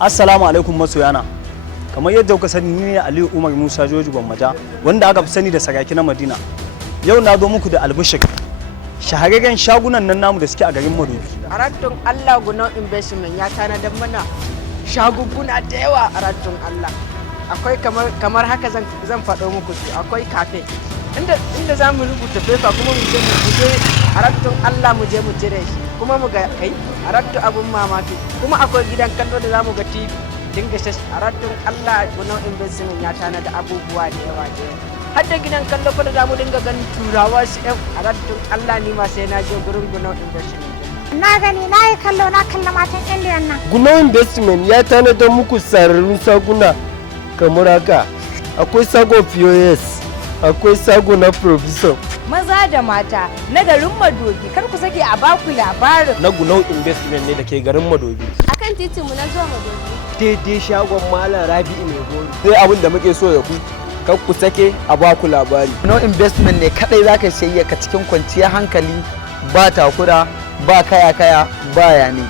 Assalamu alaikum masoyana. Kamar yadda kuka sani ni ne Aliyu Umar Musa Joji Gwammaja wanda aka fi sani da Saraki na Madina. Yau na zo muku da albishir. Shahararren shagunan nan namu da suke a garin Madobi. A rattun Allah Ganau investment ya tanadar mana shaguguna da yawa a rattun Allah. Akwai kamar haka zan faɗo muku su. Akwai cafe inda za mu rubuta paper kuma mu je a rattun Allah mu je mu jire shi kuma mu ga kai a rattu abun mamaki kuma akwai gidan kallo da za mu ga TV dinga shashi a rattun Allah Ganau investment ya tanada abubuwa da yawa da yawa. Har da gidan kallo fa da za mu dinga ganin turawa su yan a rattun Allah ni ma sai na je gurin Ganau investment. Na gani na yi kallo na kalla matan Indiyan nan. Ganau investment ya tanada muku sararrun saguna kamar haka. Akwai sago POS, akwai sago na provision. Maza da mata na garin Madobi, kar ku sake a baku labarin. Na Ganau investment ne da ke garin Madobi. Akan titinmu na zuwa Madobi. Daidai shagon Malam Rabi'u mai goro. Sai abin da muke so da ku, kar ku sake a baku labari. Ganau investment ne kadai zaka sayayya ka cikin kwanciyar hankali, ba takura, ba kaya ba yane.